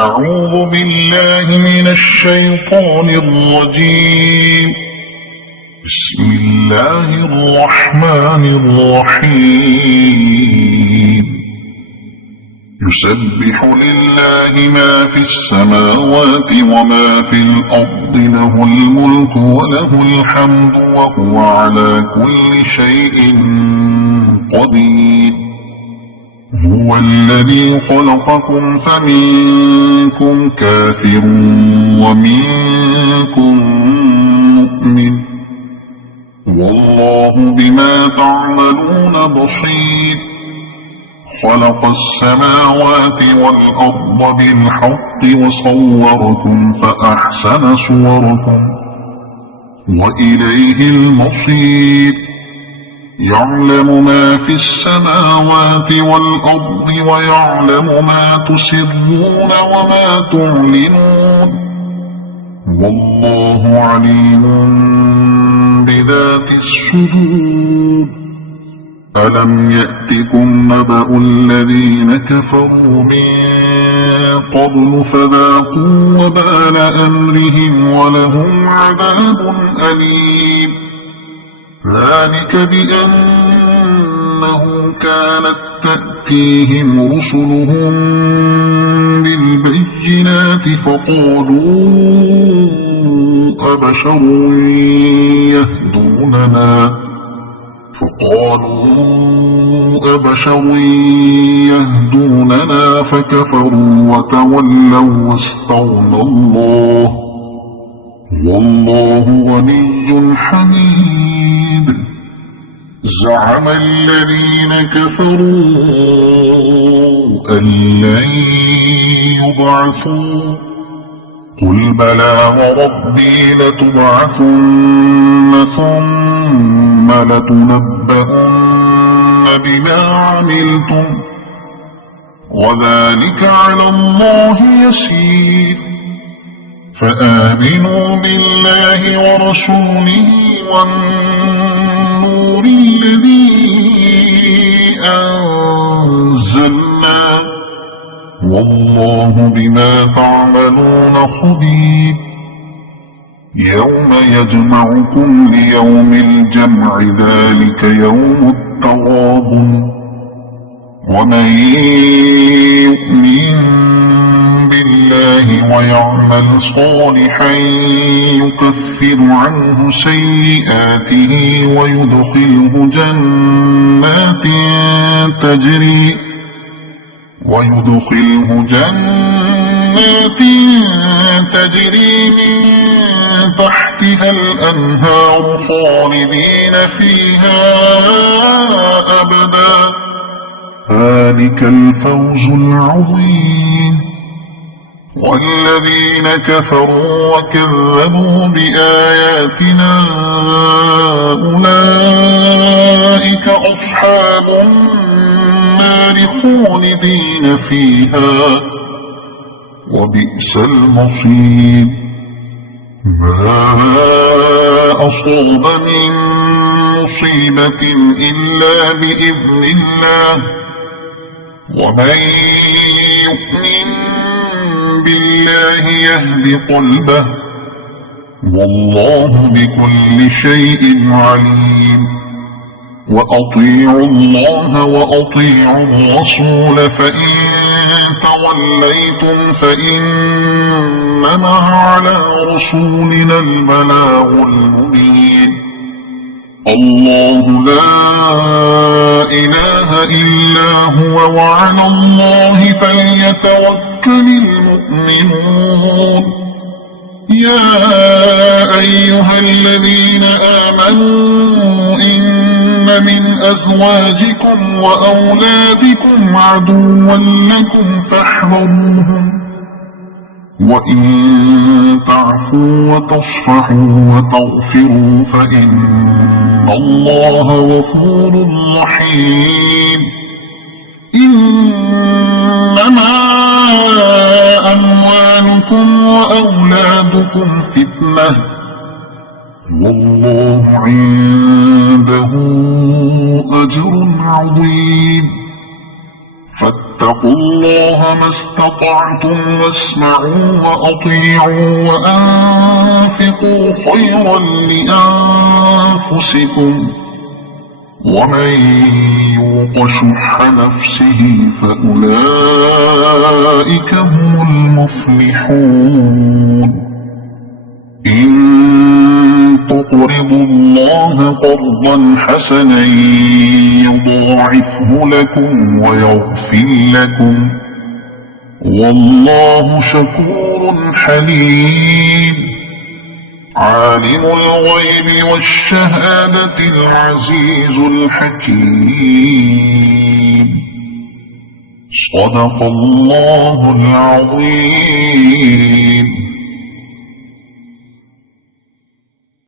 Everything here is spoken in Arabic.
أعوذ بالله من الشيطان الرجيم. بسم الله الرحمن الرحيم. يسبح لله ما في السماوات وما في الأرض، له الملك وله الحمد وهو على كل شيء قدير. هو الذي خلقكم فمنكم كافر ومنكم مؤمن، والله بما تعملون بصير. خلق السماوات والأرض بالحق وصوركم فأحسن صوركم وإليه المصير. يعلم ما في السماوات والأرض ويعلم ما تسرون وما تعلنون، والله عليم بذات الصدور. ألم يأتكم نبأ الذين كفروا من قبل فذاقوا وبال أمرهم ولهم عذاب أليم. ذلك بأنه كانت تأتيهم رسلهم بالبينات فقالوا أبشر يهدوننا فكفروا وتولوا واستغنى الله، والله غني حميد. زعم الذين كفروا أن لن يبعثوا، قل بلى وربي لتبعثن ثم لتنبؤن بما عملتم وذلك على الله يسير. فآمنوا بالله ورسوله والنور الذي أنزلنا، والله بما تعملون خبير. يوم يجمعكم ليوم الجمع، ذلك يوم التغابن. ومن يؤمن بالله ويعمل صالحا يكفر عنه سيئاته ويدخله جنات تجري من تحتها الأنهار خالدين فيها أبدا، ذلك الفوز العظيم. والذين كفروا وكذبوا بآياتنا أولئك أصحاب النار خالدين فيها وبئس المصير. ما أصاب من مصيبة إلا بإذن الله، ومن يؤمن بالله يهد قلبه، والله بكل شيء عليم. وأطيعوا الله وأطيعوا الرسول، فإن توليتم فإنما على رسولنا البلاغ المبين. الله لا إله إلا هو، وعلى الله فليتوكل المؤمنون. يا أيها الذين آمنوا إن من أزواجكم وأولادكم عدوا لكم فاحذروهم، وإن تعفوا وتصفحوا وتغفروا فإن الله غفور رحيم. إنما أموالكم وأولادكم فتنة، والله عنده أجر عظيم. فاتقوا الله ما استطعتم واسمعوا وأطيعوا وأنفقوا خيرا لأنفسكم ومن يوق شح نفسه فأولئك هم المفلحون إن تقرضوا الله قرضا حسنا يضاعفه لكم ويغفر لكم والله شكور حليم عالم الغيب والشهادة العزيز الحكيم صدق الله العظيم.